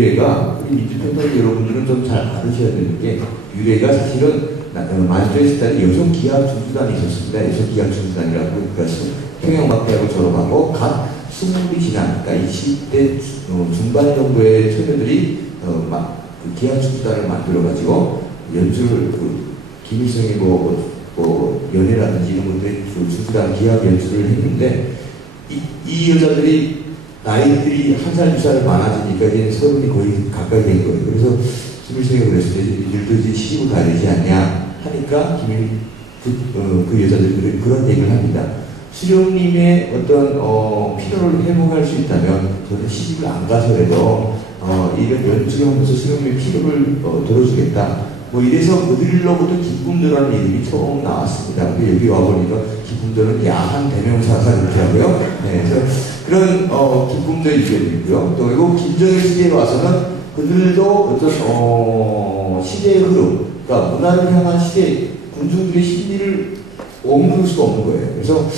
유래가 우리 민주평론 여러분들은 좀 잘 알으셔야 되는 게 유래가 사실은 만주에 있었다는 여성 기하 중수단이 있었습니다. 여성 기하 중수단이라고 그러니까 평양막대하고 졸업하고 각 20이 지난 그러니까 20대 중반 정도의 처녀들이 기하 중수단을 만들어가지고 연주를 김일성이 연애라든지 이런 것들이 중수단 기하 연주를 했는데 이 여자들이 나이들이 한 살, 두 살 많아지니까 이제 서른이 거의 가까이 된 거예요. 그래서 김일성이 그랬을 때 일도 이제 시집을 가야 되지 않냐 하니까 그 여자들이 그런 얘기를 합니다. 수령님의 어떤 필요를 회복할 수 있다면 저는 시집을 안 가서라도 이런 연주를 하면서 수령님의 필요를 들어주겠다. 뭐 이래서 그들로부터 기쁨도라는 이름이 처음 나왔습니다. 근데 여기 와보니까 기쁨도는 야한 대명사가 있더라고요. 네, 그래서 그런 기쁨도의 이름이고요. 또 그리고 김정일 시대에 와서는 그들도 어떤 시대의 흐름, 그러니까 문화를 향한 시대 군중들의 심리를 옮길 수가 없는 거예요. 그래서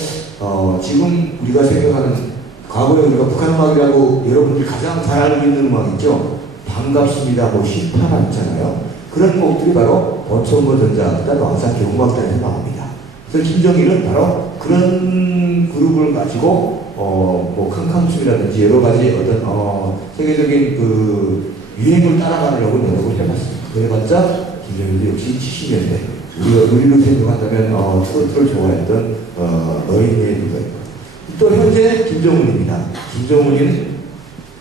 지금 우리가 생각하는 과거에 우리가 북한 음악이라고 여러분들이 가장 잘 알고 있는 음악 있죠? 반갑습니다, 뭐 심파나 있잖아요. 그런 곡들이 바로 버천거 전자, 그다음에 왕산 경음악단에서 나옵니다. 그래서 김정일은 바로 그런 그룹을 가지고 뭐 캉캉춤이라든지 여러 가지 어떤 세계적인 그 유행을 따라가려고 노력을 해봤습니다. 그래봤자 김정일도 역시 70년대 우리로 생각한다면 트로트를 좋아했던 어린이의 누가요. 또 현재 김정은입니다. 김정은이는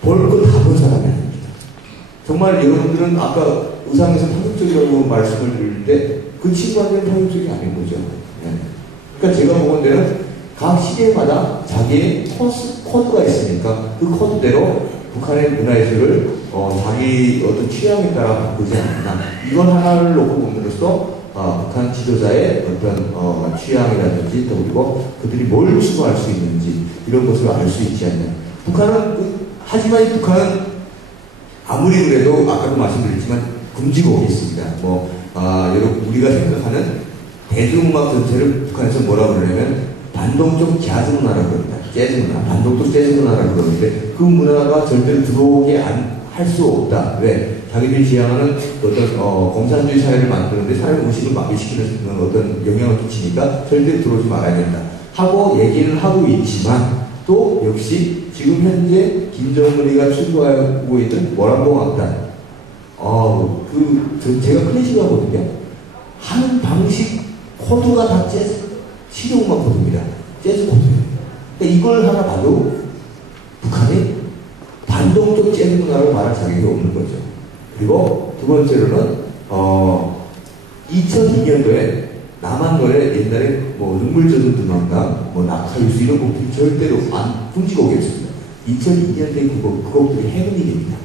볼 거 다 본 사람이 아닙니다. 정말 여러분들은 아까 의상에서 파격적이라고 말씀을 드리는데 그 친구한테는 파격적이 아닌 거죠. 네. 그러니까 제가 보건대는 각 시대마다 자기의 코드가 있으니까 그 코드대로 북한의 문화예술을 자기 어떤 취향에 따라 바꾸지 않는다. 이건 하나를 놓고 봄으로써 북한 지도자의 어떤 취향이라든지 또 그리고 그들이 뭘 추구할 수 있는지 이런 것을 알 수 있지 않냐. 하지만 북한은 아무리 그래도 아까도 말씀드렸지만 금지곡이 있습니다. 여러분 우리가 생각하는 대중음악 전체를 북한에서 뭐라고 그러냐면 반동적 재즈 문화라고 그럽니다. 재즈 문화, 반동적 재즈 문화라고 그러는데 그 문화가 절대로 들어오게 할 수 없다. 왜? 자기들이 지향하는 어떤 공산주의 사회를 만드는데 사회 의식을 마비시키는 어떤 영향을 끼치니까 절대 들어오지 말아야 된다. 하고 얘기를 하고 있지만 또 역시 지금 현재 김정은이가 추구하고 있는 모란봉악단 제가 클래식 하거든요. 하는 방식 코드가 다 재즈 실용음악 코드입니다. 재즈 코드예요. 그러니까 이걸 하나 봐도 북한이 반동적 재즈 문화로 말할 자격이 없는 거죠. 그리고 두 번째로는 2002년도에 남한 노래 옛날에 눈물 젖은 두만강, 낙하유수 이런 곡들이 절대로 금지곡이었습니다. 2002년도에 그 곡들이 해문이 됩니다.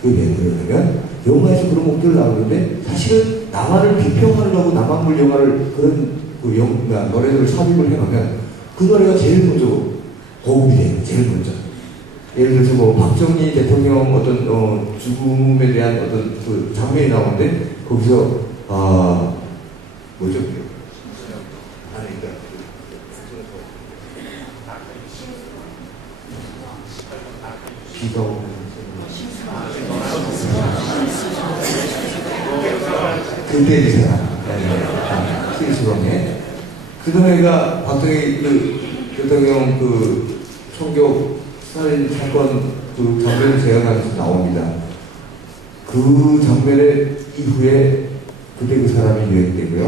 그게 왜 그러냐면 영화에서 그런 곡들을 나오는데 사실은 남한을 비평하려고 남한물 영화를 그런 노래들을 삽입을 해놓으면 그 노래가 제일 먼저 고급이 돼요. 제일 먼저. 예를 들어서 박정희 대통령 어떤 죽음에 대한 어떤 그 장면이 나오는데 거기서 뭐죠? 비가 오는 그때의 사람 시수rom에 그 노래가 박정희 대통령 총격 살인 사건 장면을 재현하면서 나옵니다. 그 장면의 이후에 그때 그 사람이 유행되고요.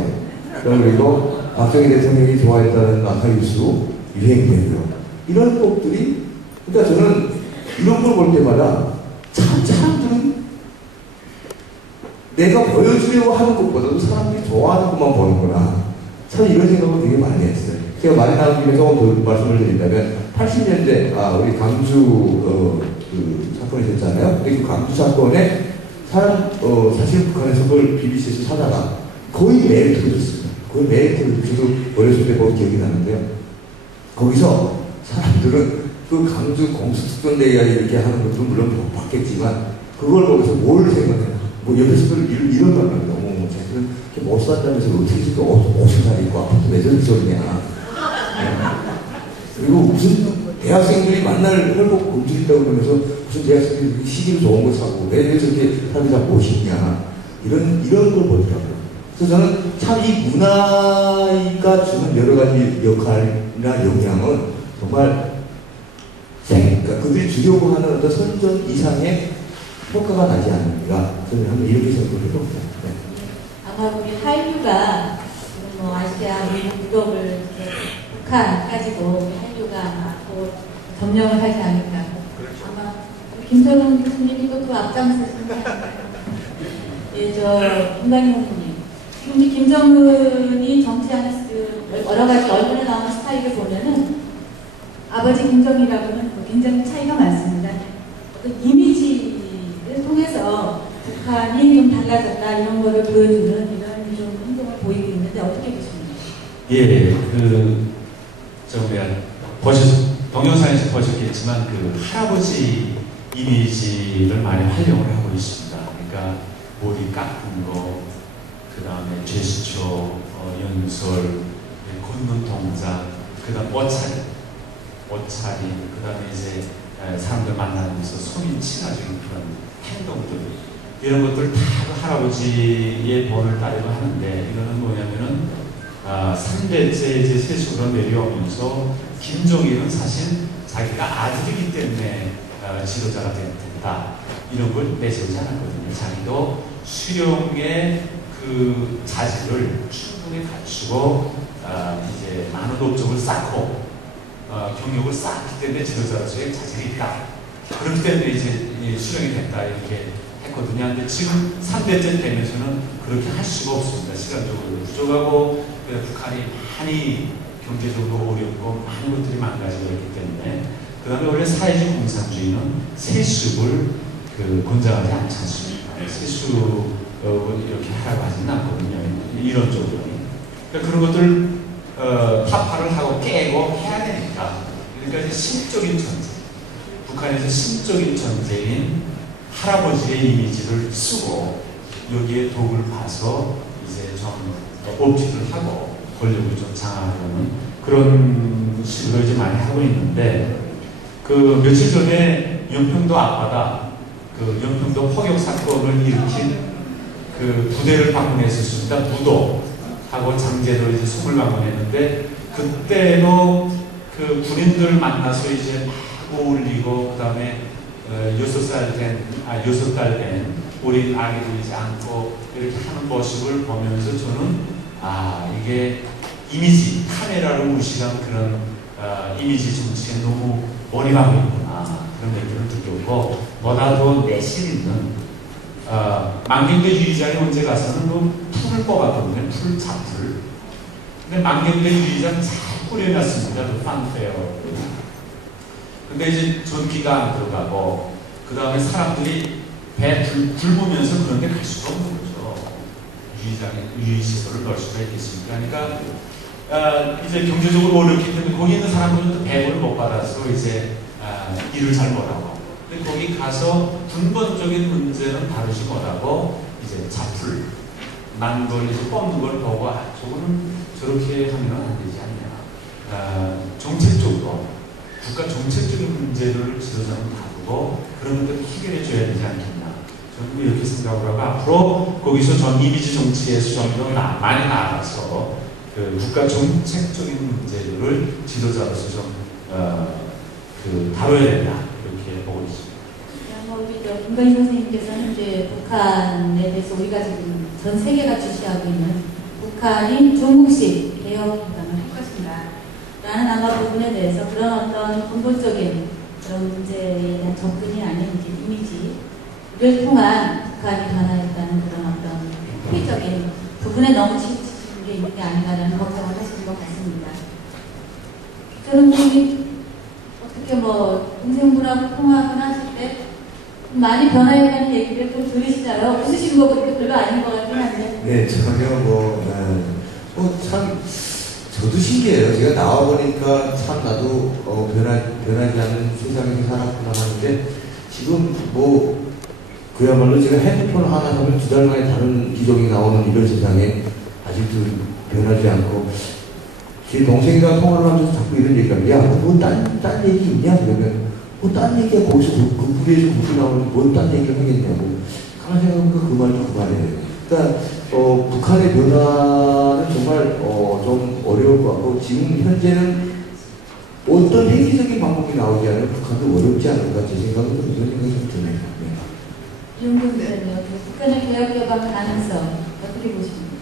그리고 박정희 대통령이 좋아했다는 낙하유수 유행되고요. 이런 곡들이 그러니까 저는 이런 걸 볼 때마다 참 사람들은 내가 보여주려고 하는 것보다도 사람들이 좋아하는 것만 보는구나. 참 이런 생각을 되게 많이 했어요. 제가 말이 나온 김에 조금 더 말씀을 드린다면 80년대 우리 강주 사건이 있었잖아요. 근데 그 강주 사건에 사실 북한에서 그걸 BBC에서 사다가 거의 매일 틀어줬습니다. 거의 매일 틀어줬어요. 저도 어렸을 때 보고 기억이 나는데요. 거기서 사람들은 그 강주 공수특전대 이야기 이렇게 하는 것도 물론 봤겠지만 그걸 보면서 뭘 생각해요? 옆에서도 이런 말 합니다. 쟤는 이렇게 못 산다면서 어떻게 또 옷을 잘 입고 아파트 왜 저렇게 저러냐. 그리고 무슨 대학생들이 만날 헐벗고 굶주린다고 그러면서 무슨 대학생들이 시기로 좋은 거 사고 왜 저렇게 사람이 다 멋있냐 이런 걸 보더라고요. 그래서 저는 참 이 문화가 주는 여러 가지 역할이나 영향은 정말 그러니까 그들이 주려고 하는 어떤 선전 이상의 효과가 나지 않는가 저는 한번 이렇게 생각을 해봅니다. 네. 아마 우리 한류가 뭐 아시아, 미국, 유럽을 북한까지도 한류가 아마 또 점령을 하지 않을까. 아마 김선웅 교수님이 또 앞장서신 거 아닐까요? 예, 저 김강희 선생님. 지금 이 김정은이 정치하는 여러 가지 얼굴에 나오는 스타일을 보면은 아버지 김정일하고는 굉장히 차이가 많습니다. 어떤 이미지를 통해서 북한이 좀 달라졌다 이런 거를 보여주는 이런 좀 행동을 보이고 있는데 어떻게 보십니까? 예, 동영상에서 보셨겠지만 그 할아버지 이미지를 많이 활용을 하고 있습니다. 그러니까 머리 깎은 거, 그 다음에 제스처, 연설, 걷는 동작, 그 다음 옷차림, 그 다음에 이제 사람들 만나면서 손이 친해지는 그런 행동들, 이런 것들 다 할아버지의 본을 따르고 하는데, 이거는 뭐냐면은 3대째 이제 세수로 내려오면서 김정일은 사실 자기가 아들이기 때문에 지도자가 됐다, 이런 걸 내세우지 않았거든요. 자기도 수령의 그 자질을 충분히 갖추고 이제 많은 업적을 쌓고 경력을 쌓았기 때문에 지도자로서의 자질이 있다. 그렇기 때문에 이제 수령이 됐다 이렇게 했거든요. 근데 지금 3대째 되면서는 그렇게 할 수가 없습니다. 시간적으로 부족하고 북한이 많이 경제적으로 어렵고 많은 것들이 망가지고 있기 때문에, 그 다음에 원래 사회주의 공산주의는 세습을 권장하지 않지 않습니까? 세습을 이렇게 하라고 하지는 않거든요. 이론적으로. 그러니까 그런 것들 타파를 하고 깨고 해야 되니까. 그러니까 이제 심적인 전쟁, 북한에서 심적인 전쟁인 할아버지의 이미지를 쓰고 여기에 독을 봐서 이제 좀 업질을 하고 권력을 좀 장악하는 그런 식으로 이제 많이 하고 있는데, 그 며칠 전에 연평도 앞바다 그 연평도 포격 사건을 일으킨 그 부대를 방문했었습니다. 무도하고 장제도 이제 숨을 방문했는데, 그때도 그 군인들 만나서 이제 막 어울리고, 그 다음에 6살 된 어린 아기를 이제 안고 이렇게 하는 모습을 보면서 저는 이게 이미지, 카메라로 무시한 그런 이미지 정치에 너무 몰입하고 있구나, 그런 느낌을 느꼈고, 보다 더 내실 있는 만경대 유의장이 언제 가서는 그 풀을 뽑았거든요. 잡풀. 근데 만경대 유의장 잘 뿌려놨습니다. 그 판페어. 근데 이제 전기가 안 들어가고, 그 다음에 사람들이 배 굶으면서 그런 데 갈 수가 없는 거죠. 유의시설을 넣을 수가 있겠습니까? 그러니까 이제 경제적으로 어렵기 때문에 거기 있는 사람들은 또 배분을 못 받아서 이제 일을 잘 못하고, 근데 거기 가서 근본적인 문제는 다루지 못하고 이제 잡풀 난 걸 이제 뽑는 걸 보고 저거는 저렇게 하면 안 되지 않냐. 정책적으로 국가 정책적인 문제를 지도자는 다루고 그런 것들을 해결해 줘야 되지 않겠나. 저는 이렇게 생각을 하고, 앞으로 거기서 전 이미지 정치에서 좀 더 많이 나아가서 그 국가 정책적인 문제들을 지도자로서 좀 다뤄야 된다, 이렇게 보고 있습니다. 우리 김건희 선생님께서는 이제 북한에 대해서 우리가 지금 전 세계가 주시하고 있는 북한이 중국식 개혁 기반을 할 것인가 라는 아마 부분에 대해서 그런 어떤 근본적인 그런 문제에 대한 접근이 아닌 이미지를 통한 북한이 변화했다는 그런 어떤 회의적인 부분에 너무 치우치는 게 있는 게 아닌가라는 걱정을 하시는 것 같습니다. 저는 어떻게 동생분하고 통화를 하실 때 많이 변화했다는 얘기를 좀 들으시잖아요. 웃으시는 거 보니까 별로 아닌 것 같긴 한데. 네, 전혀 참 저도 신기해요. 제가 나와보니까 참 나도 변하지 않는 세상에서 살았구나 하는데, 지금 그야말로 제가 핸드폰 하나 하면 2달 만에 다른 기종이 나오는 이런 세상에 아직도 변하지 않고 제 동생이랑 통화를 하면서 자꾸 이런 얘기를 하면, 야, 딴 얘기 있냐? 그러면, 딴 얘기야. 거기서 그 불에서 물이 나오는데 뭔 딴 얘기를 하겠냐고. 가만 생각해보니까 그 말도 그 말이에요. 그러니까, 북한의 변화는 정말, 좀 어려울 것 같고, 지금 현재는 어떤 획기적인 방법이 나오지 않으면 북한도 어렵지 않을까. 제 생각은 그런 생각이 좀 드네요. 이용근은요, 북한의 개혁 개방 가능성 어떻게 보십니까?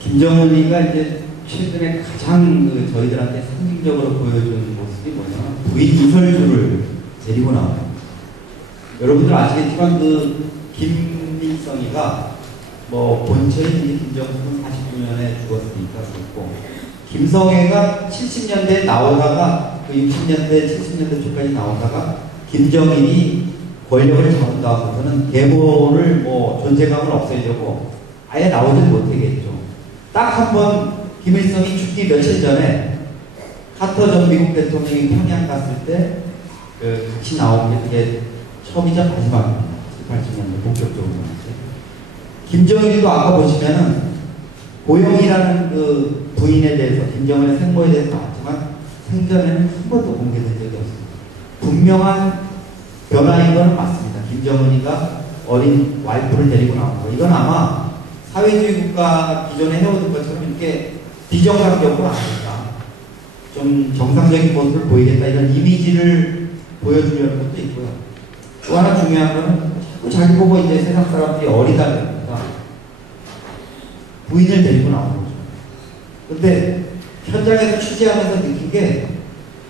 김정은이가 이제 최근에 가장 저희들한테 상징적으로 보여준 모습이 뭐냐면 부인 이설주를 데리고 나와요. 여러분들 아시겠지만 그 김일성이가 뭐 본체인 김정은은 49년에 죽었으니까 그렇고 김성애가 70년대에 나오다가 그 60년대 70년대 초까지 나오다가 김정일이 권력을 잡은 다음부터는 계보를 뭐 존재감을 없애려고 아예 나오질 못하겠죠. 딱 한 번 김일성이 죽기 며칠 전에 카터 전 미국 대통령이 평양 갔을 때 같이 나온 게 그게 처음이자 마지막입니다. 80년대 본격적으로 나왔어요. 김정일도 아까 보시면은 고영이라는 그 부인에 대해서 김정은의 생모에 대해서 나왔지만 생전에는 한 번도 공개된 적이 없습니다. 분명한 변화인 건 맞습니다. 김정은이가 어린 와이프를 데리고 나온 거. 이건 아마 사회주의 국가 기존에 해오던 것처럼 이렇게 비정상적으로 아닐까. 좀 정상적인 모습을 보이겠다. 이런 이미지를 보여주려는 것도 있고요. 또 하나 중요한 거는 자꾸 자기 보고 이제 세상 사람들이 어리다 그러니까 부인을 데리고 나오는 거죠. 근데 현장에서 취재하면서 느낀 게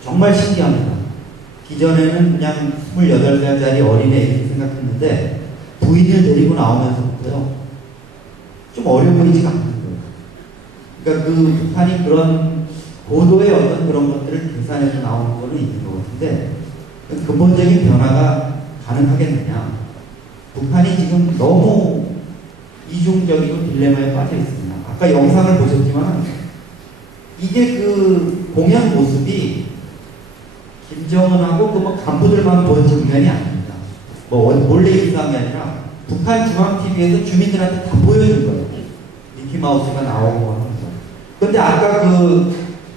정말 신기합니다. 기존에는 그냥 28살짜리 어린애 이렇게 생각했는데 부인을 데리고 나오면서부터요 좀 어려 보이지가 않는 거예요. 그러니까 그 북한이 그런 고도의 어떤 그런 것들을 계산해서 나오는 거는 있는 것 같은데 근본적인 변화가 가능하겠느냐. 북한이 지금 너무 이중적이고 딜레마에 빠져 있습니다. 아까 영상을 보셨지만 이게 그 공연 모습이 김정은하고 그 뭐 간부들만 본 장면이 아닙니다. 뭐 몰래 입수한 게 아니라 북한 중앙TV에서 주민들한테 다 보여준 거예요. 미키마우스가 나오고 하는 거. 근데 아까 그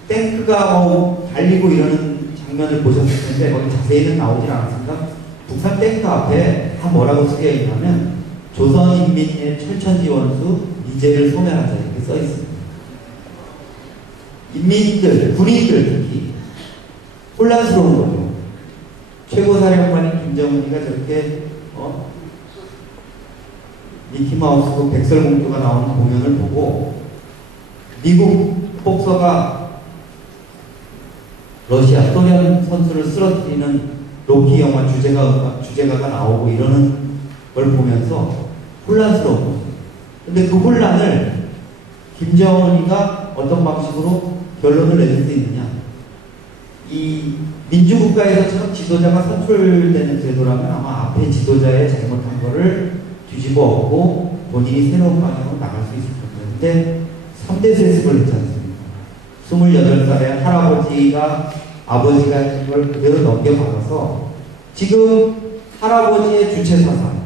탱크가 뭐 달리고 이러는 장면을 보셨을 텐데 거기 자세히는 나오질 않았습니다. 북한 탱크 앞에 다 뭐라고 쓰여 있냐면 조선인민의 철천지원수 미제를 소멸하자 이렇게 써 있습니다. 인민들, 군인들 특히 혼란스러운 거죠. 최고사령관인 김정은이가 저렇게 미키마우스고 백설공주가 나오는 공연을 보고 미국 복서가 러시아 소련 선수를 쓰러뜨리는 로키 영화 주제가가 나오고 이러는 걸 보면서 혼란스러운 거죠. 근데 그 혼란을 김정은이가 어떤 방식으로 결론을 내릴 수 있느냐. 이 민주국가에서처럼 지도자가 선출되는 제도라면 아마 앞에 지도자의 잘못한 거를 뒤집어 엎고 본인이 새로운 방향으로 나갈 수 있을 건데 3대 세습을 했지 않습니까? 28살의 할아버지가 아버지가 했던 걸 그대로 넘겨받아서 지금 할아버지의 주체사상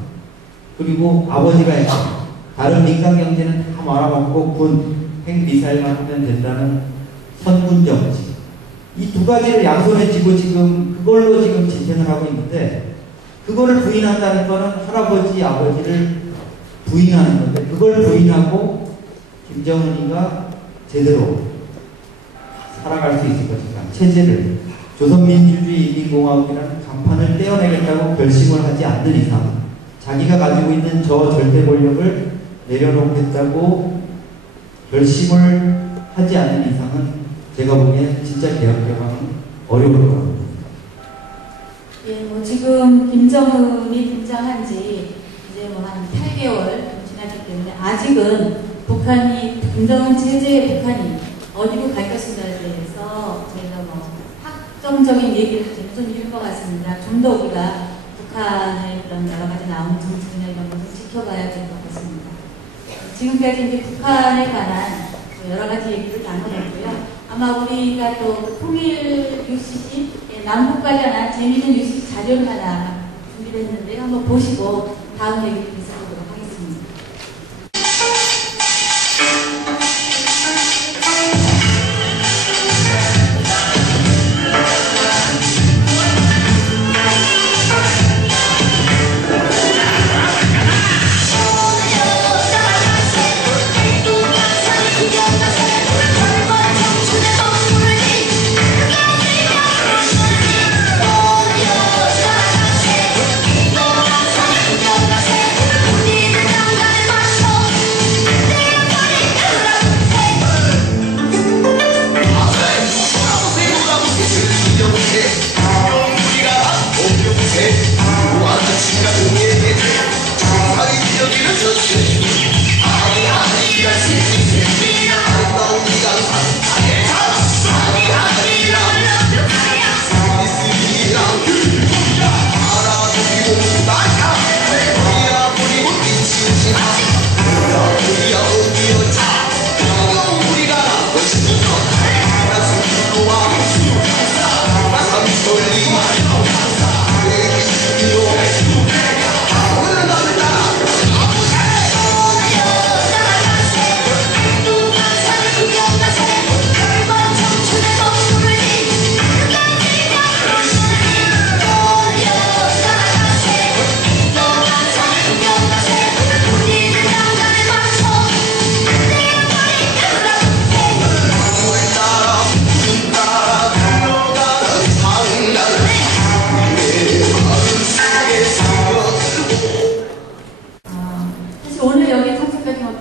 그리고 아버지가 했던 다른 민간 경제는 다 말아먹고 군, 핵미사일만 하면 된다는 선군 정치 이 두 가지를 양손에 쥐고 지금 그걸로 지금 집행을 하고 있는데 그거를 부인한다는 거는 할아버지, 아버지를 부인하는 건데 그걸 부인하고 김정은이가 제대로 살아갈 수 있을 것인가. 체제를 조선민주주의 인민공화국이라는 간판을 떼어내겠다고 결심을 하지 않는 이상 자기가 가지고 있는 저 절대 권력을 내려놓겠다고 결심을 하지 않는 이상은 제가 보기엔 진짜 개혁 개방은 어려울 것 같습니다. 예, 뭐 지금 김정은이 등장한 지 이제 뭐 한 8개월 지났기 때문에 아직은 북한이 김정은 체제의 북한이 어디로 갈 것인가에 대해서 저희가 뭐 확정적인 얘기를 하기는 좀 이를 것 같습니다. 좀 더 우리가 북한의 그런 여러 가지 나오는 정책이나 이런 것을 지켜봐야 될 것 같습니다. 지금까지 이제 북한에 관한 여러 가지 얘기를 나눠봤고요. 아마 우리가 또 통일 UCC 남북 관련한 재미있는 UCC 자료를 하나 준비를 했는데요. 한번 보시고 다음 얘기를 계속하도록 하겠습니다.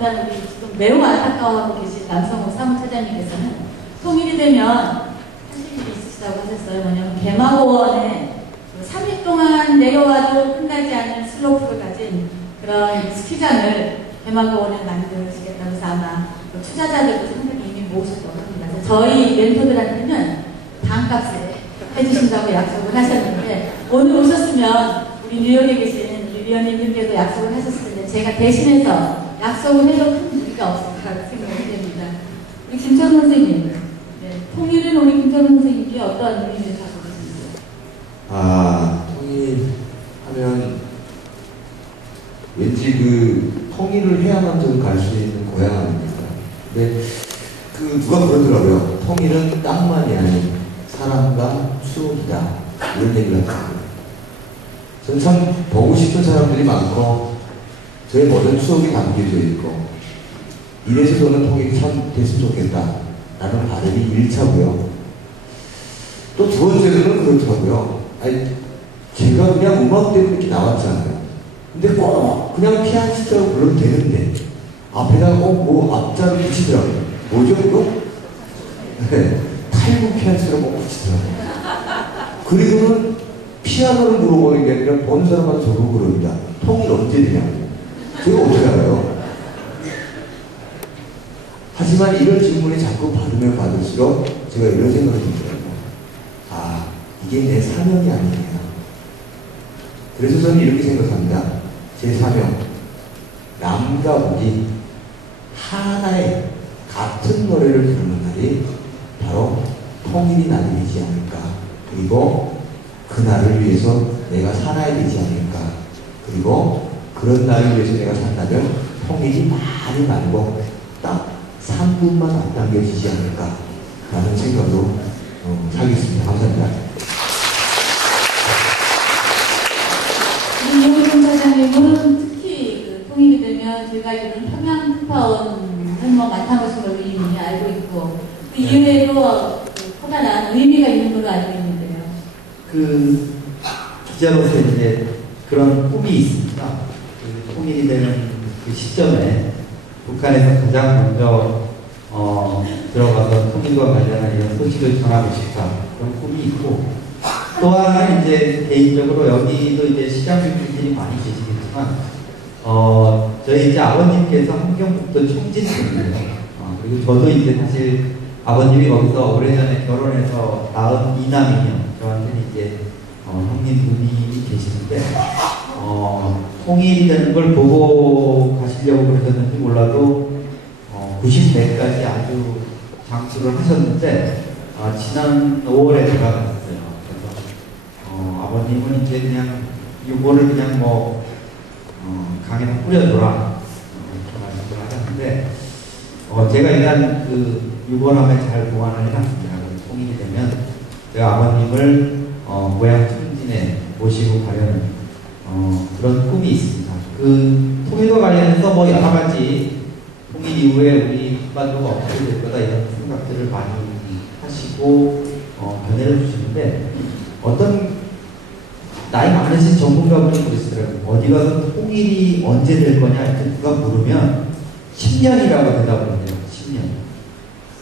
일단 우리 지금 매우 안타까워하고 계신 남성호 사무차장님께서는 통일이 되면 하실 일이 있으시다고 하셨어요. 뭐냐면 개마고원에 3일 동안 내려와도 끝나지 않은 슬로프를 가진 그런 스키장을 개마고원에 만드시겠다고 해서 아마 투자자들도 상당히 이미 모으실 것 같습니다. 그래서 저희 멘토들한테는 반값에 해주신다고 약속을 하셨는데 오늘 오셨으면 우리 뉴욕에 계신 우리 위원님들께도 약속을 하셨을 텐데 제가 대신해서 약속을 해도 큰 무리가 없을 거라고 생각이 됩니다. 우리 김철원 선생님, 네, 통일은 우리 김철원 선생님께 어떤 의미를 갖고 계십니까? 아, 통일하면 왠지 그 통일을 해야만 좀 갈 수 있는 고향 아닙니까? 근데 그 누가 그러더라고요. 통일은 땅만이 아닌 사람과 추억이다. 이런 얘기를 하더라고요. 저는 참 보고 싶은 사람들이 많고 저의 모든 추억이 담겨져 있고 이래서 저는 통일이 참 됐으면 좋겠다 라는 바람이 1차고요. 또 두 번째로는 그렇더라고요. 아니, 제가 그냥 음악 때문에 이렇게 나왔잖아요. 근데 꼭 그냥 피아니스트라고 불러도 되는데 앞에다가 꼭 뭐 앞자를 붙이더라고요. 뭐죠 이거? 네, 탈북 피아니스트라고 꼭 붙이더라고요. 그리고는 피아노를 물어보는 게 아니라 보는 사람한테 저도 그럽니다. 통일 언제 되냐고. 제가 어떻게 알아요? 하지만 이런 질문이 자꾸 받으면 받을수록 제가 이런 생각이 들더라고요. 아, 이게 내 사명이 아니냐. 그래서 저는 이렇게 생각합니다. 제 사명, 남과 북이 하나의 같은 노래를 부르는 날이 바로 통일이 날이 되지 않을까. 그리고 그날을 위해서 내가 살아야 되지 않을까. 그리고 그런 날을 위해서 내가 산다면 통일이 많이 말고 딱 3분만 앞당겨지지 않을까 라는 생각으로 살겠습니다. 감사합니다. 우리 이호준 사장님은 특히 그 통일이 되면 제가 알기로는 평양 특파원은 뭐 맡아보신 걸로 이미 알고 있고 그 이외에도 그 커다란 의미가 있는 걸로 알고 있는데요. 그 기자로서 이제 그런 꿈이 있습니다. 그 통일이 되는 그 시점에 북한에서 가장 먼저 들어가서 통일과 관련한 이런 소식을 전하고 싶다. 그런 꿈이 있고 또 하나는 이제 개인적으로 여기도 이제 시장주민들이 많이 계시겠지만 저희 이제 아버님께서 함경북도 총진분이에요. 그리고 저도 이제 사실 아버님이 거기서 오래전에 결혼해서 낳은 이남이요. 저한테는 이제 형님 누님이 계시는데 통일이 되는 걸 보고 가시려고 그러셨는지 몰라도 90대까지 아주 장수를 하셨는데 지난 5월에 돌아가셨어요. 그래서 아버님은 이제 그냥 유골을 그냥 뭐 강에다 뿌려둬라 이렇게 말씀을 하셨는데 제가 일단 그 유골함에 잘 보관을 해놨습니다. 통일이 되면 제가 아버님을 고향 청진에 모시고 가려는 그런 꿈이 있습니다. 그 통일과 관련해서 뭐 여러 가지 통일 이후에 우리 한반도가 어떻게 될 거다 이런 생각들을 많이 하시고 견해를 주시는데 어떤 나이 많으신 전문가분이 그러시더라고요. 어디 가서 통일이 언제 될 거냐 이렇게 누가 물으면 10년이라고 대답을 해요. 10년.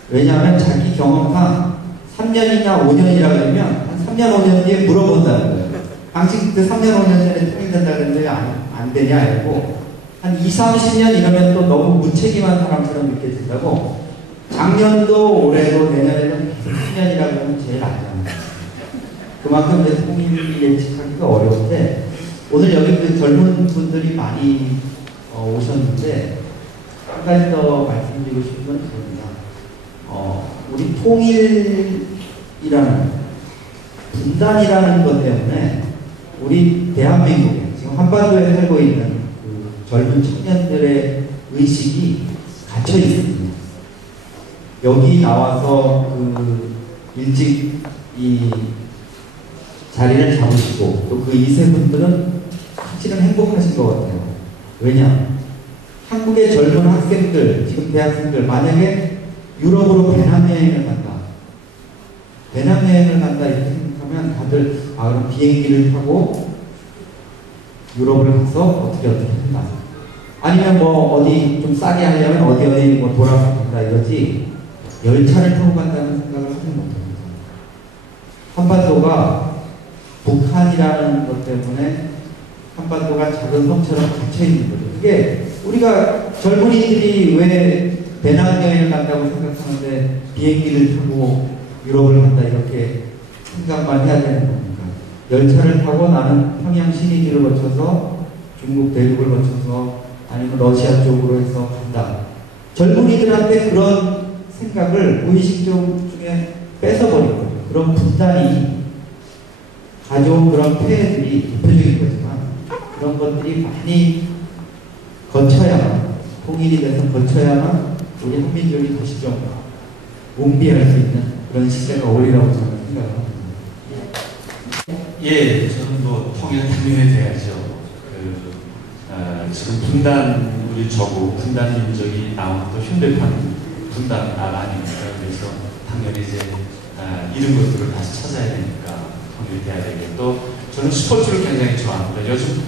왜냐하면 자기 경험상 3년이나 5년이라고 하면 한 3년 5년 뒤에 물어본다는 거예요. 당신 그 3년 5년 전에 통일된다는 게 안 되냐 했고 한 2, 30년 이러면 또 너무 무책임한 사람처럼 이렇게 된다고 작년도 올해도 내년에도 10년이라고 하면 제일 안전합니다. 그만큼 이제 통일을 예측하기가 어려운데 오늘 여기 그 젊은 분들이 많이 오셨는데 한 가지 더 말씀드리고 싶은 건 그겁니다. 우리 통일이라는 분단이라는 것 때문에 우리 대한민국에 지금 한반도에 살고 있는 그 젊은 청년들의 의식이 갇혀 있습니다. 여기 나와서 그 일찍 이 자리를 잡으시고 또 그 2세 분들은 사실은 행복하신 것 같아요. 왜냐? 한국의 젊은 학생들, 지금 대학생들 만약에 유럽으로 배낭여행을 간다. 배낭여행을 간다 이렇게 생각하면 다들 그럼 비행기를 타고 유럽을 가서 어떻게 한다. 아니면 뭐 어디 좀 싸게 하려면 어디 뭐 돌아가면 된다 이러지 열차를 타고 간다는 생각을 하지 못합니다. 한반도가 북한이라는 것 때문에 한반도가 작은 섬처럼 갇혀있는 거죠. 그게 우리가 젊은이들이 왜 배낭여행을 간다고 생각하는데 비행기를 타고 유럽을 간다 이렇게 생각만 해야 되는 겁니까? 열차를 타고 나는 평양 시리즈를 거쳐서 중국 대륙을 거쳐서 아니면 러시아 쪽으로 해서 간다. 젊은이들한테 그런 생각을 무의식 중에 뺏어버린 거죠. 그런 분단이 가져온 그런 폐해들이 대표적인 거지만 그런 것들이 많이 거쳐야만 통일이 돼서 거쳐야만 우리 한민족이 다시 좀 운비할 수 있는 그런 시대가 오리라고 저는 생각합니다. 예, 저는 뭐 통일 당연히 돼야죠. 지금 분단 우리 저국 분단 민족이 나온 또 현대판 분단 나라 아닙니까? 그래서 당연히 이제 이런 것들을 다시 찾아야 되니까 통일이 돼야 되겠고 저는 스포츠를 굉장히 좋아합니다. 요즘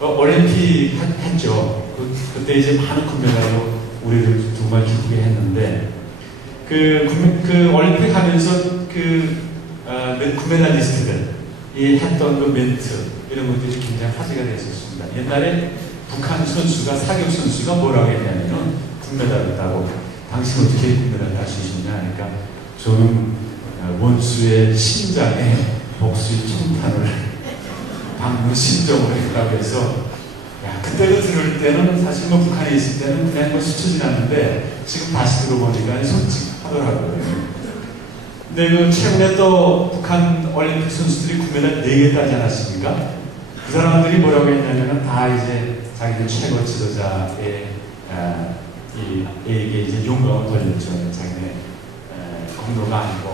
올림픽 했죠. 그때 이제 많은 금메달로 우리를 정말 기쁘게 했는데 그 올림픽 하면서 금메달리스트들이 했던 그 멘트 이런 것들이 굉장히 화제가 됐었습니다. 옛날에 북한 선수가 사격 선수가 뭐라고 했냐면은 금메달을 따고 당신 어떻게 금메달 딸 수 있느냐 하니까 저는 원수의 심장에 복수의 총탄을 박는 심정으로 했다고 해서 야 그때도 들을 때는 사실 뭐 북한에 있을 때는 그냥 뭐 스쳐 지났는데 지금 다시 들어보니까 솔직하더라고요. 근데 그 최근에 또 북한 올림픽 선수들이 금메달 4개 따지 않았습니까? 그 사람들이 뭐라고 했냐면은 다 이제 자기들 최고 지도자의 에게 이제 용감을 돌렸죠. 자기네 공로가 아니고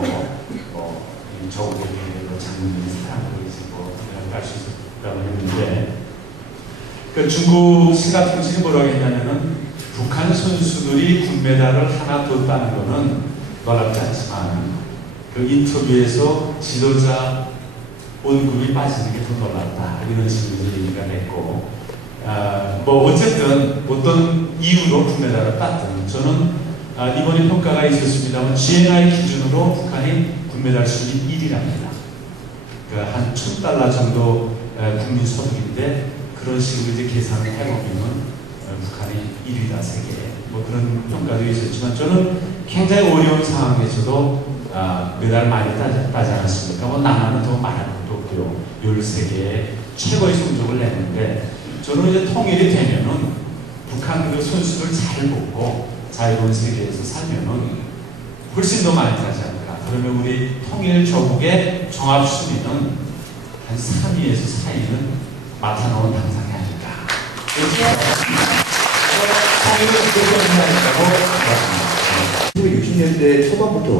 저국에게 장군님이 사랑하고 있고 금메달 딸 수 있었다고 했는데 그 중국 신화통신이 뭐라고 했냐면은 북한 선수들이 금메달을 하나 더 따는 거는 놀랍지 않지만 그 인터뷰에서 지도자 원급이 빠지는 게 더 놀랍다 이런 식으로 얘기가 됐고 뭐 어쨌든 어떤 이유로 금메달을 땄든 저는 이번에 평가가 있었습니다만 GNI 기준으로 북한이 금메달 순위 1위랍니다. 한 $1,000 정도 국민 소득인데 그런 식으로 이제 계산을 해보면 북한이 1위다 세계 뭐 그런 평가도 있었지만 저는 굉장히 어려운 상황에서도 메달 많이 따지 않았습니까? 뭐 남한은 더 많은 것도 없고요. 13개의 최고의 성적을 냈는데 저는 이제 통일이 되면은 북한 그 선수들 잘 먹고 자유로운 세계에서 살면은 훨씬 더 많이 따지 않을까. 그러면 우리 통일 조국의 종합 순위는 한 3위에서 4위는 맡아놓은 당상이 아닐까. 통일을 그렇게 한다고 60년대 초반부터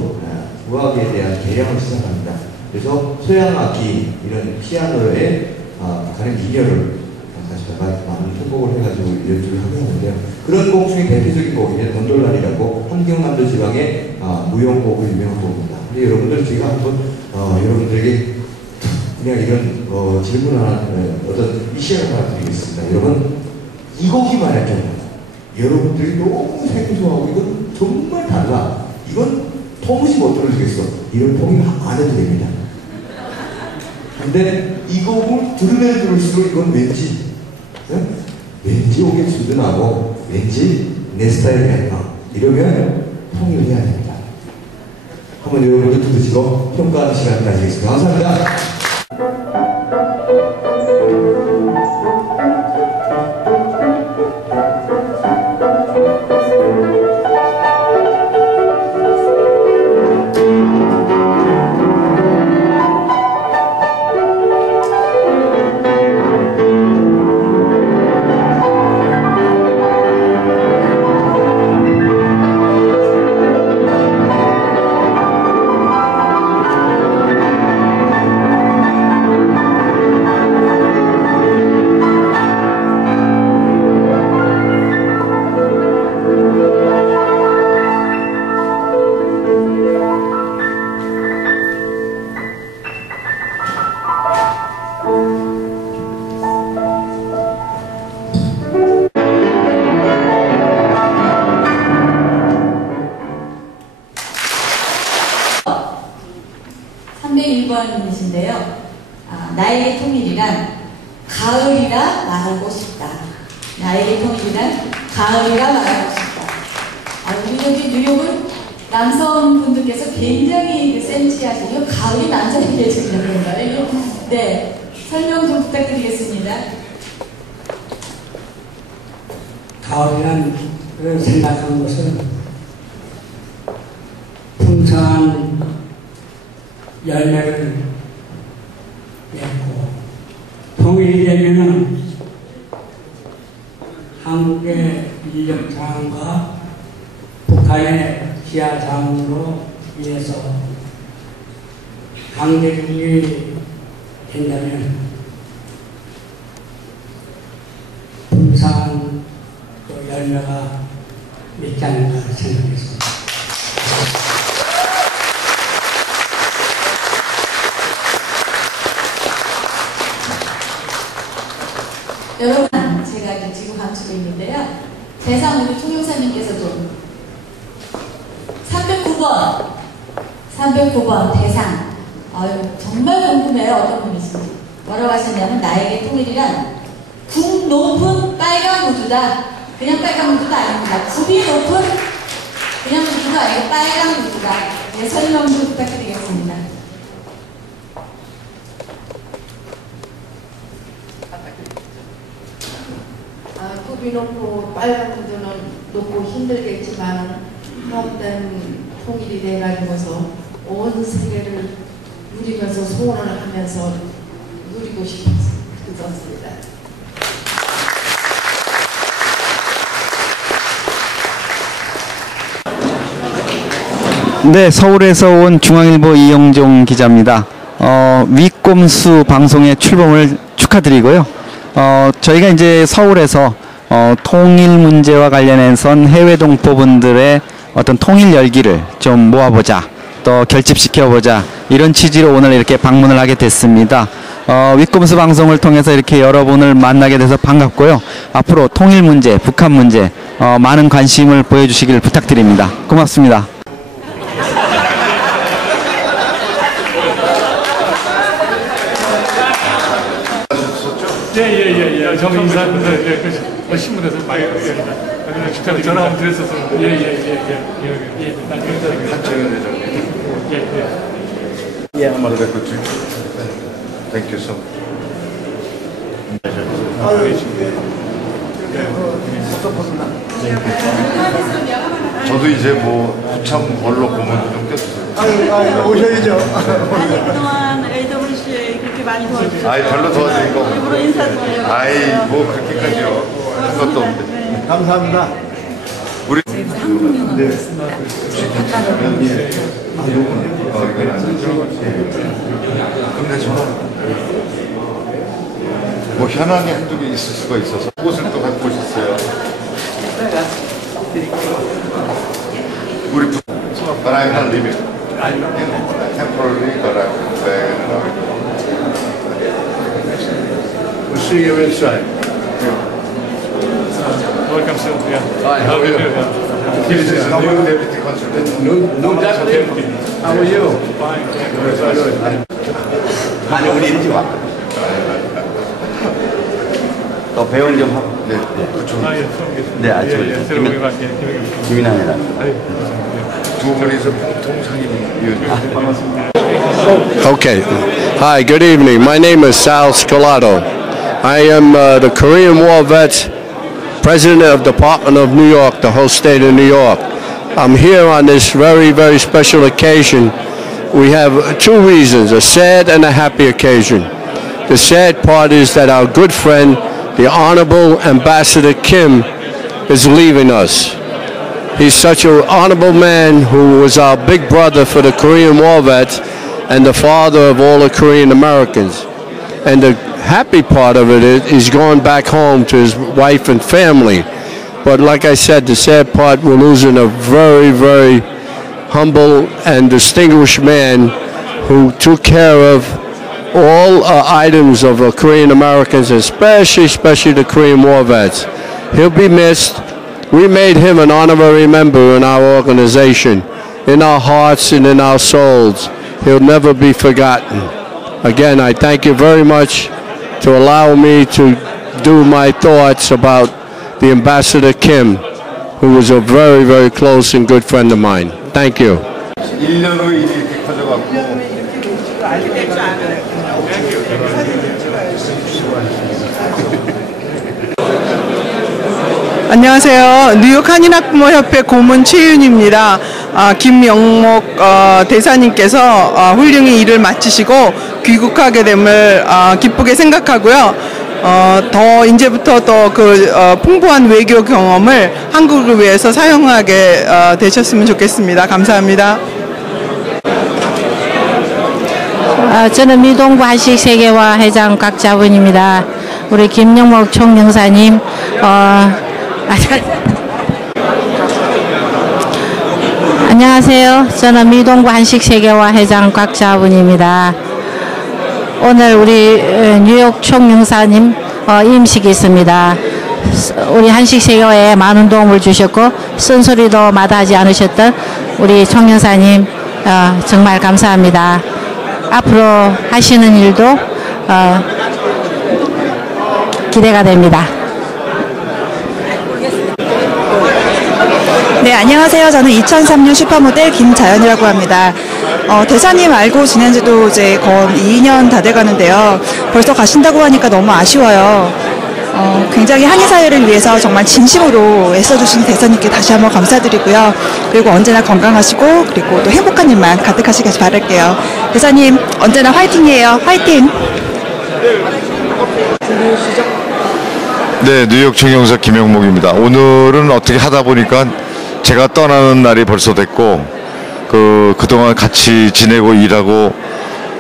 우악에 대한 개량을 시작합니다. 그래서 서양 악기 이런 피아노에 북한의 미녀를 사실 많이 편곡을 해가지고 연주를 하고 있는데요. 그런 곡 중에 대표적인 곡이 곤돌란이라고 함경남도 지방의 무용곡을 유명한 곡입니다. 근데 여러분들 제가 한번 여러분들에게 그냥 이런 질문 하나 어떤 미션을 하나 드리겠습니다. 여러분 이 곡이 말이죠. 여러분들이 너무 생소하고 이건 정말 달라. 이건 통시 못 들어주겠어. 이런 통일 안 해도 됩니다. 근데 이 곡을 들으면 들을수록 이건 왠지 왠지 오게 주둔하고 왠지 내 스타일이야. 이러면 통일해야 됩니다. 한번 여러분들 들으시고 평가하는 시간 가지겠습니다. 감사합니다. 나에게 통일이란 가을이라 말하고 싶다. 우리 여기 뉴욕은 남성분들께서 굉장히 센치하시고 가을이 남자에게 주는 건가요? 네, 설명 좀 부탁드리겠습니다. 가을이란 생각한 것은 풍성한 열매를 맺고 통일이 되면 한국의 인력장과 북한의 지하장으로 인해서 강대국이 된다면 풍성한 그 열매가 맺지 않는가 생각했습니다. 여러분, 제가 이제 지금 감추고 있는데요. 대상 우리 총영사님께서도 309번 대상. 정말 궁금해요. 어떤 분이신지. 뭐라고 하셨냐면 나에게 통일이란 굽 높은 빨간 우주다. 그냥 빨간 우주가 아닙니다. 굽이 높은 그냥 우주가 아니고 빨간 우주다. 네, 설명 좀 부탁드리겠습니다. 굽이 높고 빨간 우주는 높고 힘들겠지만 헛된 통일이 돼가지고서 온 세계를 누리면서 소원을 하면서 누리고 싶었습니다. 네, 서울에서 온 중앙일보 이영종 기자입니다. 위꼼수 방송의 출범을 축하드리고요. 저희가 이제 서울에서 통일 문제와 관련해선 해외 동포분들의 어떤 통일 열기를 좀 모아보자, 또 결집시켜보자, 이런 취지로 오늘 이렇게 방문을 하게 됐습니다. 위꼼수 방송을 통해서 이렇게 여러분을 만나게 돼서 반갑고요. 앞으로 통일 문제, 북한 문제 많은 관심을 보여주시길 부탁드립니다. 고맙습니다. 예. 저 인사, 신문에서 많이 축하드리고 전화 한번 드렸어서. Thank you so much. 저도 이제 뭐 참 걸로 보면 좀 껴주세요. 오셔야죠. 그동안 AWC에 그렇게 많이 도와주셨어요. 아이, 별로 도와드린 거. 일부러 인사드려요. 아이, 뭐 그렇게까지요. 한 것도 없는데. 감사합니다. 우리 한국 영화가 있습니다. 이건 아니죠. 근데 저는 뭐 현황이 한두 개 있을 수가 있어서 옷을 또 갖고 오셨어요. 우리 but I'm not living. Temporarily, but I'm back. We'll see you inside. Welcome, sir. How are you? This is a new deputy consultant. No deputy. How are you? Fine. 아니, 우리 일찍 와. 또 배운 좀 하고. 네, 그쪽. 네, 아침에. 김인환이라. 두 분이서 통상임위원. 반갑습니다. Okay. Hi, good evening. My name is Sal Scalato. I am the Korean War vet, president of the Department of New York, the whole state of New York. I'm here on this very, very special occasion. We have two reasons, a sad and a happy occasion. The sad part is that our good friend, the Honorable Ambassador Kim, is leaving us. He's such an honorable man who was our big brother for the Korean War vets and the father of all the Korean Americans. And the happy part of it is he's going back home to his wife and family. But like I said, the sad part, we're losing a very, very humble and distinguished man who took care of all items of Korean Americans, especially the Korean War vets. He'll be missed. We made him an honorary member in our organization, in our hearts and in our souls. He'll never be forgotten. Again, I thank you very much to allow me to do my thoughts about the Ambassador Kim, who was a very, very close and good friend of mine. Thank you. 1년 후에 일이 이렇게 커져갖고 안녕하세요. 뉴욕 한인학부모협회 고문 최윤입니다. 김영목 대사님께서 훌륭히 일을 마치시고 귀국하게 됨을 기쁘게 생각하고요. 더 이제부터 더 풍부한 외교 경험을 한국을 위해서 사용하게 되셨으면 좋겠습니다. 감사합니다. 저는 미동부 한식세계화 회장 곽자분입니다. 우리 김영목 총영사님, 안녕하세요. 저는 미동부 한식세계화 회장 곽자분입니다. 오늘 우리 뉴욕 총영사님 임식이 있습니다. 우리 한식세계화에 많은 도움을 주셨고 쓴소리도 마다하지 않으셨던 우리 총영사님 정말 감사합니다. 앞으로 하시는 일도 기대가 됩니다. 네, 안녕하세요. 저는 2003년 슈퍼모델 김자연이라고 합니다. 대사님 알고 지낸 지도 이제 거의 2년 다 돼가는데요. 벌써 가신다고 하니까 너무 아쉬워요. 굉장히 한인 사회를 위해서 정말 진심으로 애써주신 대사님께 다시 한번 감사드리고요. 그리고 언제나 건강하시고 그리고 또 행복한 일만 가득하시길 바랄게요. 대사님 언제나 화이팅이에요. 화이팅! 네, 뉴욕 총영사 김영목입니다. 오늘은 어떻게 하다 보니까 제가 떠나는 날이 벌써 됐고 그동안 같이 지내고 일하고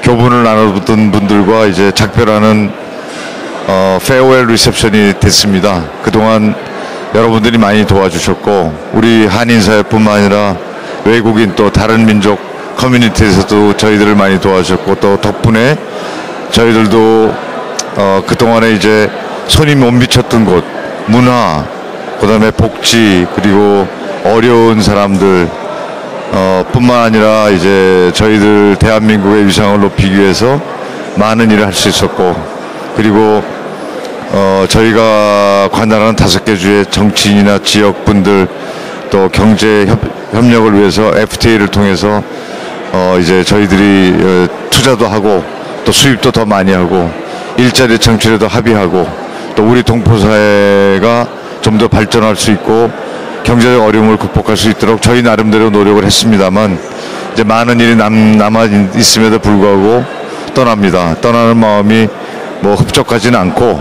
교분을 나누던 분들과 이제 작별하는 페어웰 리셉션이 됐습니다. 그동안 여러분들이 많이 도와주셨고 우리 한인사회뿐만 아니라 외국인 또 다른 민족 커뮤니티에서도 저희들을 많이 도와주셨고 또 덕분에 저희들도 그동안에 이제 손이 못 미쳤던 곳 문화 그다음에 복지 그리고 어려운 사람들 뿐만 아니라 이제 저희들 대한민국의 위상을 높이기 위해서 많은 일을 할 수 있었고 그리고 저희가 관할하는 5개 주의 정치인이나 지역분들 또 경제 협력을 위해서 FTA를 통해서 이제 저희들이 투자도 하고 또 수입도 더 많이 하고 일자리 창출에도 합의하고 또 우리 동포사회가 좀 더 발전할 수 있고 경제적 어려움을 극복할 수 있도록 저희 나름대로 노력을 했습니다만 이제 많은 일이 남아 있음에도 불구하고 떠납니다. 떠나는 마음이 뭐 흡족하지는 않고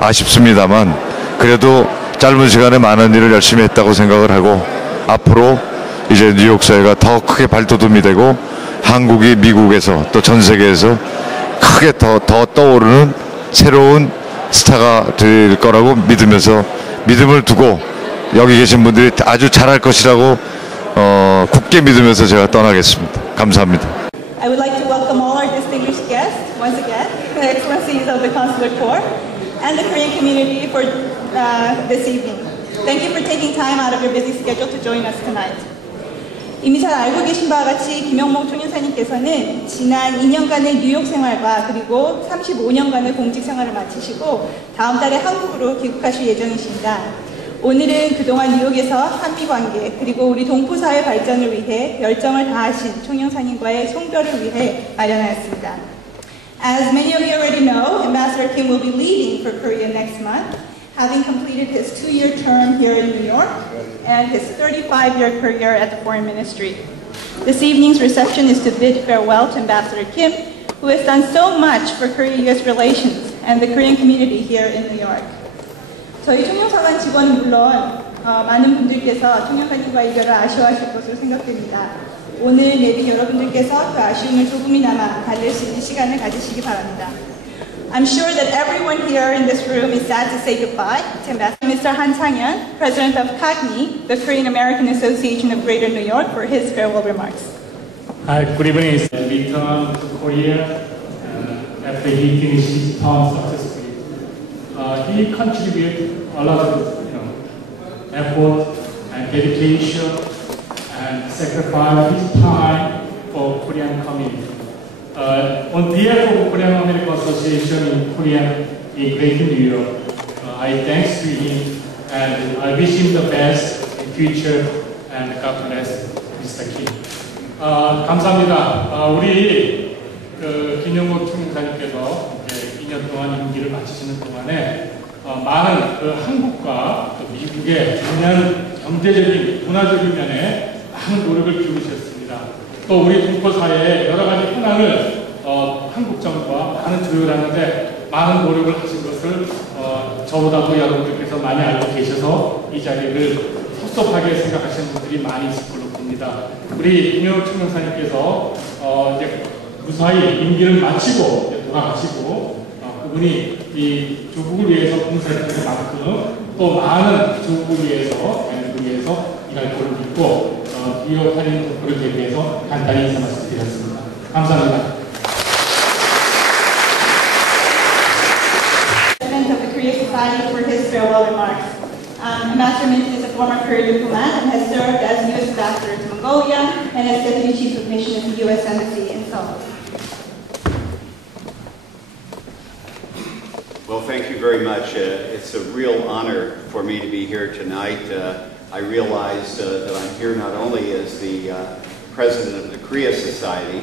아쉽습니다만 그래도 짧은 시간에 많은 일을 열심히 했다고 생각을 하고 앞으로 이제 뉴욕 사회가 더 크게 발돋움이 되고 한국이 미국에서 또 전 세계에서 크게 더 떠오르는 새로운 스타가 될 거라고 믿으면서 믿음을 두고 여기 계신 분들이 아주 잘할 것이라고 굳게 믿으면서 제가 떠나겠습니다. 감사합니다. I would like to welcome all our distinguished guests once again, the excellencies of the Consular Corps and the Korean community for this evening. Thank you for taking time out of your busy schedule to join us tonight. 이미 잘 알고 계신 바와 같이 김영목 총영사님께서는 지난 2년간의 뉴욕 생활과 그리고 35년간의 공직 생활을 마치시고 다음 달에 한국으로 귀국하실 예정이십니다. 오늘은 그동안 뉴욕에서 한미관계 그리고 우리 동포사회 발전을 위해 열정을 다하신 총영사님과의 송별을 위해 마련하였습니다. As many of you already know, Ambassador Kim will be leaving for Korea next month, having completed his 2-year term here in New York and his 35-year career at the Foreign Ministry. This evening's reception is to bid farewell to Ambassador Kim, who has done so much for Korea-US relations and the Korean community here in New York. 저희 총영사관 직원은 물론 많은 분들께서 총영사님과 이별을 아쉬워하실 것으로 생각됩니다. 오늘 내빈 여러분들께서 그 아쉬움을 조금이나마 달랠 수 있는 시간을 가지시기 바랍니다. I'm sure that everyone here in this room is sad to say goodbye to Ambassador Mr. Han Sang-hyun, President of KAGNY, the Korean American Association of Greater New York, for his farewell remarks. Hi, good evening. Return to Korea after he finished his term successfully. He contributed a lot of effort and dedication and sacrificed his time for Korean community. On behalf of Korean American Association in Korea in Greater New York, I thanks to him and I wish him the best in future, and God bless Mr. Kim. 감사합니다. 우리 김영목 총무사님께서 2년 동안 임기를 마치시는 동안에 많은 한국과 미국의 중요한 경제적인, 문화적인 면에 많은 노력을 기울이셨습니다. 또 우리 동포 사회의 여러 가지 현황을 한국 정부와 많은 조율하는데 많은 노력을 하신 것을 저보다도 여러분들께서 많이 알고 계셔서 이 자리를 섭섭하게 생각하시는 분들이 많이 있을 걸로 봅니다. 우리 김영욱 총영사님께서 이제 무사히 임기를 마치고 돌아가시고 그분이 이 조국을 위해서 봉사했던 만큼 또 많은 조국을 위해서, 대한민국을 위해서 일할 거를 믿고 뉴욕 한인 동포를 대비해서 간단히 인사 말씀드렸습니다. 감사합니다. Of the Korea Society for his farewell remarks. Ambassador Minton is a former career diplomat and has served as U.S. Ambassador to Mongolia and as Deputy Chief of Mission at the U.S. Embassy in Seoul. Well, thank you very much. It's a real honor for me to be here tonight. I realize that I'm here not only as the president of the Korea Society,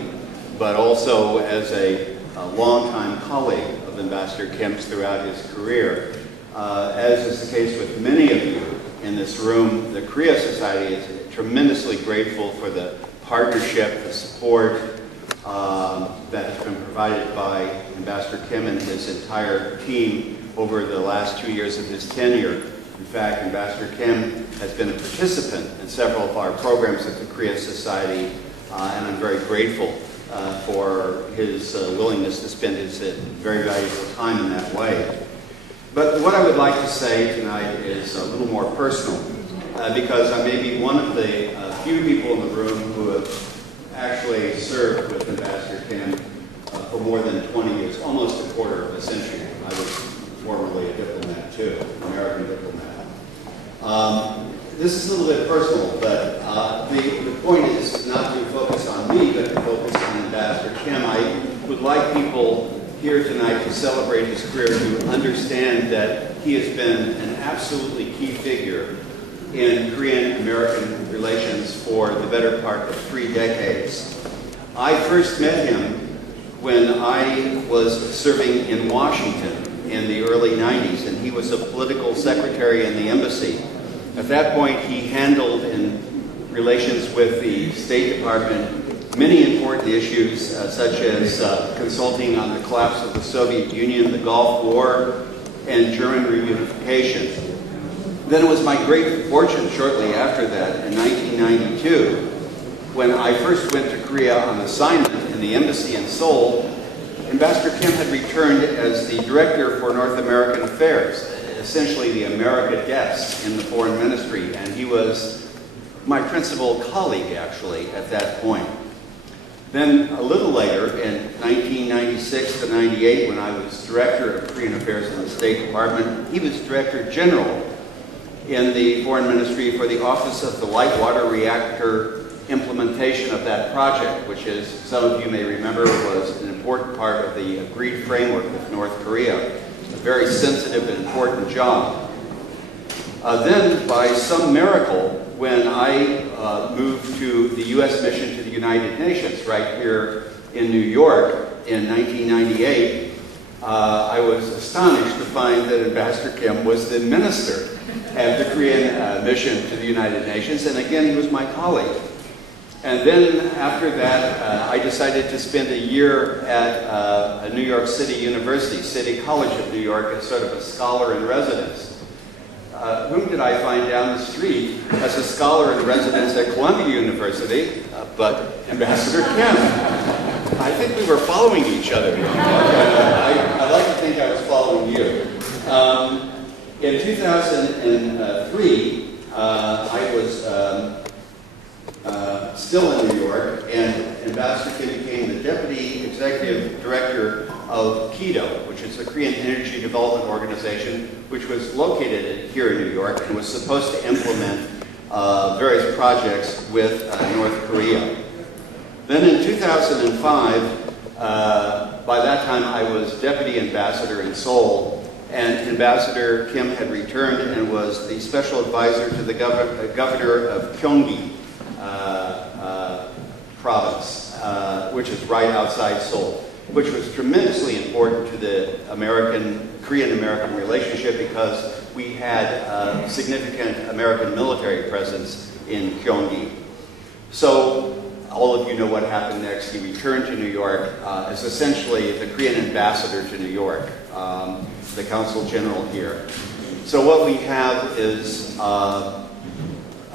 but also as a longtime colleague of Ambassador Kim's throughout his career. As is the case with many of you in this room, the Korea Society is tremendously grateful for the partnership, the support that has been provided by Ambassador Kim and his entire team over the last 2 years of his tenure. In fact, Ambassador Kim has been a participant in several of our programs at the Korea Society, and I'm very grateful for his willingness to spend his very valuable time in that way. But what I would like to say tonight is a little more personal, because I may be one of the few people in the room who have actually served with Ambassador Kim for more than 20 years, almost a quarter of a century. I was formerly a diplomat too, American diplomat. This is a little bit personal, but the point is not to focus on me, but to focus on Ambassador Kim. I would like people here tonight to celebrate his career to understand that he has been an absolutely key figure in Korean-American relations for the better part of 3 decades. I first met him when I was serving in Washington in the early 90s, and he was a political secretary in the embassy. At that point, he handled in relations with the State Department many important issues, such as consulting on the collapse of the Soviet Union, the Gulf War, and German reunification. Then it was my great fortune shortly after that, in 1992, when I first went to Korea on assignment in the embassy in Seoul. Ambassador Kim had returned as the Director for North American Affairs, essentially the America desk in the Foreign Ministry, and he was my principal colleague, actually, at that point. Then a little later, in 1996 to 98, when I was Director of Korean Affairs in the State Department, he was Director General in the Foreign Ministry for the Office of the Light Water Reactor implementation of that project, which is, some of you may remember, was an important part of the agreed framework with North Korea. A very sensitive and important job. Then, by some miracle, when I moved to the U.S. mission to the United Nations right here in New York in 1998, I was astonished to find that Ambassador Kim was the minister at the Korean mission to the United Nations, and again, he was my colleague. And then after that, I decided to spend a year at a New York City University, City College of New York, as sort of a scholar in residence. Whom did I find down the street as a scholar in residence at Columbia University, but Ambassador Kim? I think we were following each other. I like to think I was following you. In 2003, I was still in New York, and Ambassador Kim became the Deputy Executive Director of KEDO, which is the Korean Energy Development Organization, which was located here in New York and was supposed to implement various projects with North Korea. Then in 2005, by that time I was Deputy Ambassador in Seoul, and Ambassador Kim had returned and was the special advisor to the governor of Gyeonggi province, which is right outside Seoul, which was tremendously important to the Korean-American relationship because we had a significant American military presence in Gyeonggi. So all of you know what happened next. He returned to New York as essentially the Korean ambassador to New York, the consul general here. So what we have is a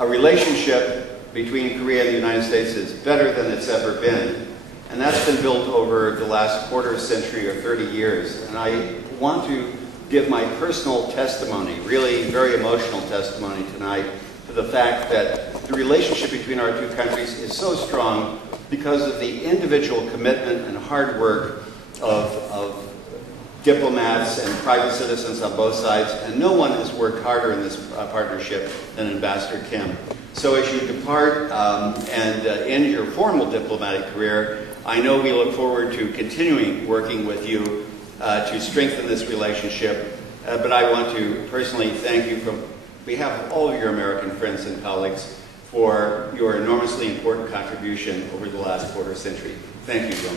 relationship between Korea and the United States is better than it's ever been. And that's been built over the last quarter century or 30 years. And I want to give my personal testimony, really very emotional testimony tonight, to the fact that the relationship between our two countries is so strong because of the individual commitment and hard work of diplomats and private citizens on both sides, and no one has worked harder in this partnership than Ambassador Kim. So as you depart and end your formal diplomatic career, I know we look forward to continuing working with you to strengthen this relationship, but I want to personally thank you from behalf of all of your American friends and colleagues for your enormously important contribution over the last quarter century. Thank you, John.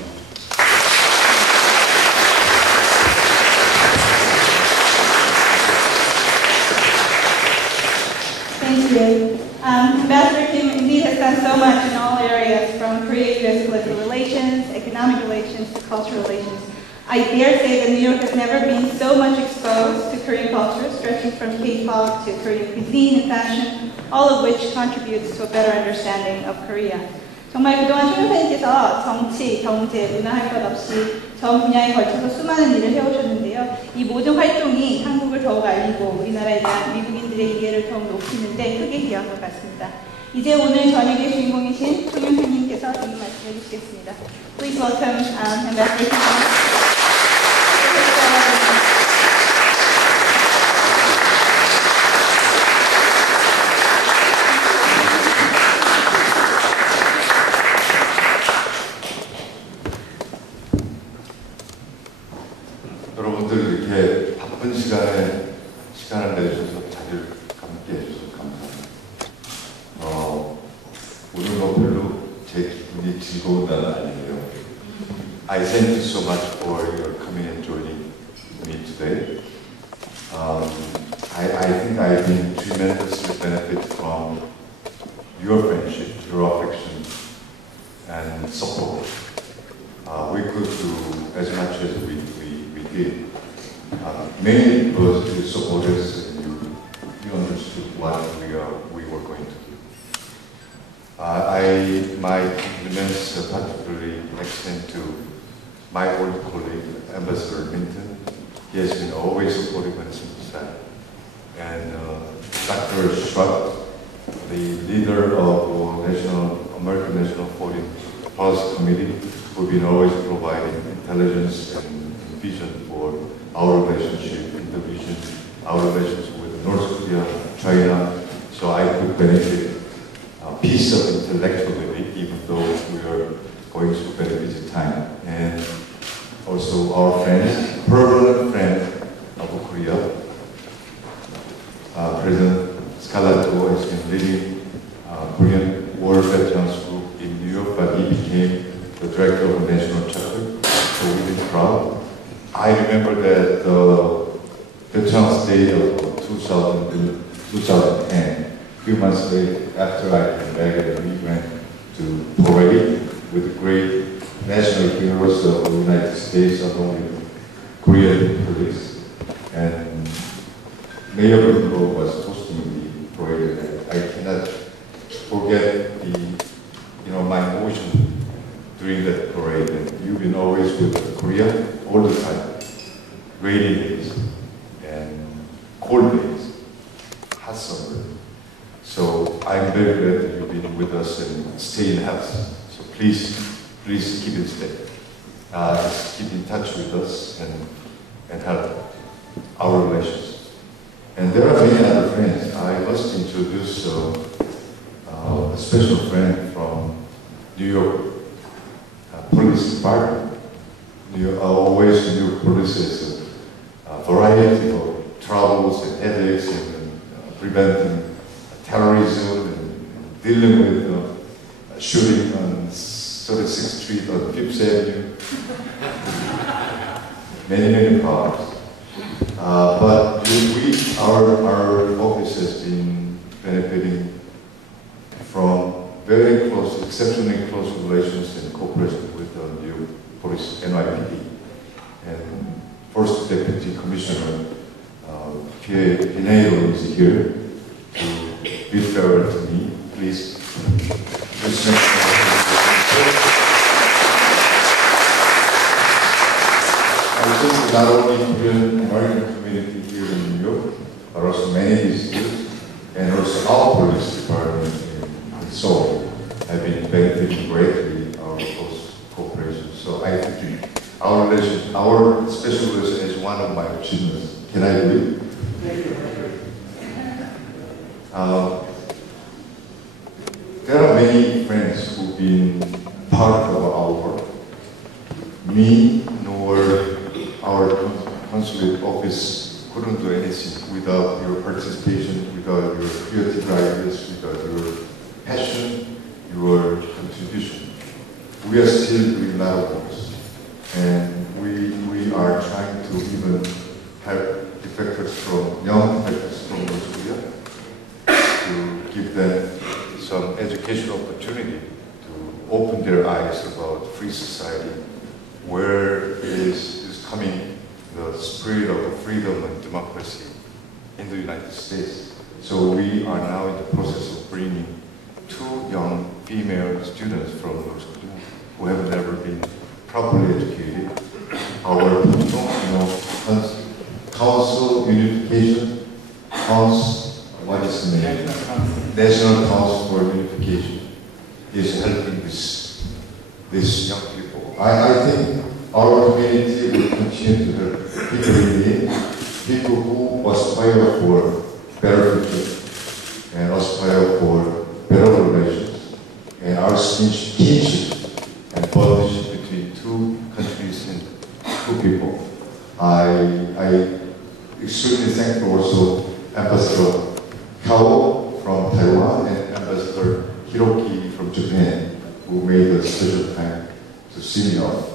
Thank you. Ambassador Kim indeed has done so much in all areas, from Korea-U.S. political relations, economic relations, to cultural relations. I dare say that New York has never been so much exposed to Korean culture, stretching from K-pop to Korean cuisine and fashion, all of which contributes to a better understanding of Korea. 정말 그동안 총 여사님께서 정치, 경제, 문화 할 것 없이 전 분야에 걸쳐서 수많은 일을 해오셨는데요. 이 모든 활동이 한국을 더욱 알리고 우리나라에 대한 미국인들의 이해를 더욱 높이는 데 크게 기여한 것 같습니다. 이제 오늘 저녁의 주인공이신 총 여사님께서 이 말씀해 주시겠습니다. Please welcome Ambassador Kim. 여러분들 이렇게 바쁜 시간을 내주셔서 자리를 함께 해주셔서 감사합니다. 오늘 별로 제 기분이 즐거운 날은 아니에요. I thank you so much for your coming and joining me today. I think I've been tremendously benefited from your friendship, your affection, and support. We could do as much as we did. Mainly because you supported us and you understood what we were going to do. My compliments particularly extend to my old colleague, Ambassador Minton. He has been always supportive and sympathetic. And Dr. Schwartz, the leader of American National Foreign Policy Committee, who've been always providing intelligence and vision for our relationship in the region, our relations with North Korea, China, so I could benefit a piece of intellectuality even though we are going through a very busy time. And also our friends, permanent friend of Korea, President Scalato has been leading Korean War Veterans Group in New York, but he became the director of the national chapter, so we've been proud. I remember that Veterans Day of 2010, a few months later, after I came back, and we went to parade with the great national heroes of the United States, not only Korean police, and Mayor Ringo was hosting the parade. I cannot forget my emotion during that parade. And you've been always with Korea all the time. Rainy days and cold days, hot summer. So I'm very glad that you've been with us and stay in health. So please keep it steady. Keep in touch with us and help our relations. And there are many other friends. I must introduce a special friend from New York Police Department. Always New York Police has a variety preventing terrorism and dealing with shooting on 36th Street or 5th Avenue. many powers. But our office has been benefiting from very close, exceptionally close relations and cooperation with the new police, NYPD. And First Deputy Commissioner Pineiro is here to bid farewell to me. Please. I think not only Korean American community here in New York, but also many visitors, and also our police department in Seoul have been benefiting greatly our close cooperation. So I think our special relation is one of my achievements. Can I do it? There are many friends who've been part of our work. Me nor our consulate office couldn't do anything without your participation, without your creative ideas, without your passion, your contribution. We are still doing a lot of work, and we are trying to even help defectors from young defectors from North Korea to give them some educational opportunity to open their eyes about free society, where is coming the spirit of freedom and democracy in the United States. So we are now in the process of bringing 2 young female students from North Korea who have never been properly educated. Our Council Unification, what is the name? National Council for Unification is helping these young people. I think our community will continue to help people in need, people who aspire for better future and aspire for better relations, and our kinship and partnership between 2 countries and 2 people. I extremely thankful also Ambassador Kao from Taiwan and Ambassador Hiroki from Japan, who made a special time to see me off.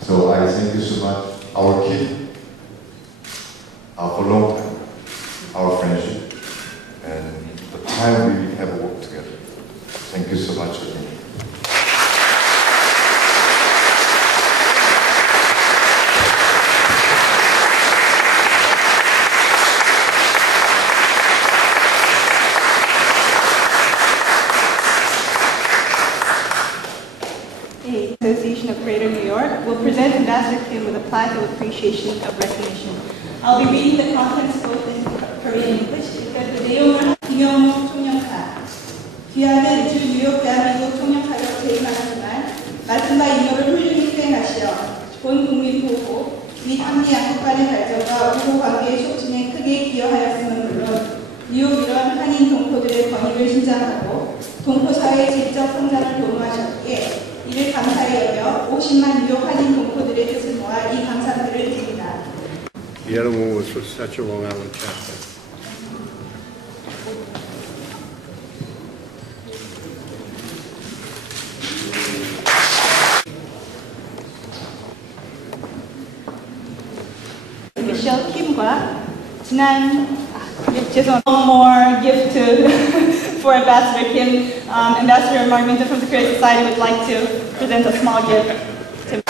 So I thank you so much. Our kid, for long time, our friendship, and the time we have worked together. Thank you so much again. Association of Greater New York will present Ambassador Kim with a plaque of appreciation of recognition. I'll be reading the contents both in Korean and English because the 내용은 김영목 총영사 귀하는 주 뉴욕 대한민국 총영사로 재임하셨지만 말씀과 임무를 훌륭히 수행하시어 본 국민 보호 및 한미 양국 간의 발전과 우호 관계의 촉진에 크게 기여하였음은 물론 뉴욕 이런 한인 동포들의 권익을 신장하고 동포 사회의 질적 성장을 도모하셨기에 이를 감사히 여겨 50만 뉴욕 한인 동포들의 뜻을 모아 이 감사들을 드립니다. The other one was for such a Long Island chapter. 미셸 킴과 one more gift for Ambassador Kim. Ambassador Mark Minto from the Korea Society would like to present a small gift to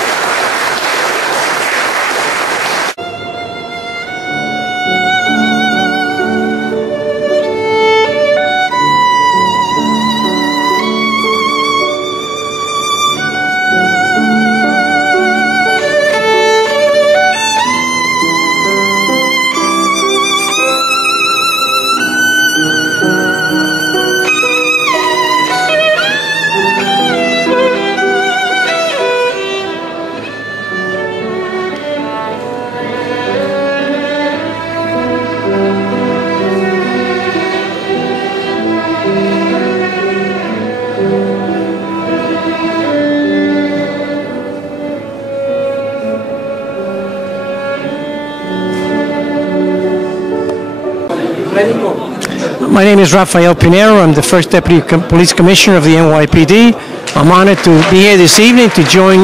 My name is Rafael Pinero. I'm the first Deputy Police Commissioner of the NYPD. I'm honored to be here this evening to join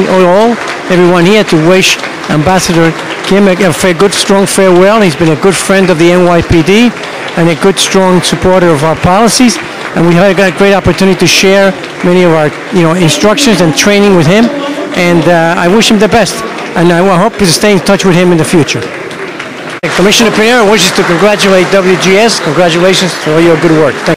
everyone here to wish Ambassador Kim a good, strong farewell. He's been a good friend of the NYPD and a good, strong supporter of our policies. And we had a great opportunity to share many of our, instructions and training with him. And I wish him the best. And I hope to stay in touch with him in the future. Commissioner Pinero wishes to congratulate WGS. Congratulations for all your good work. Thank you.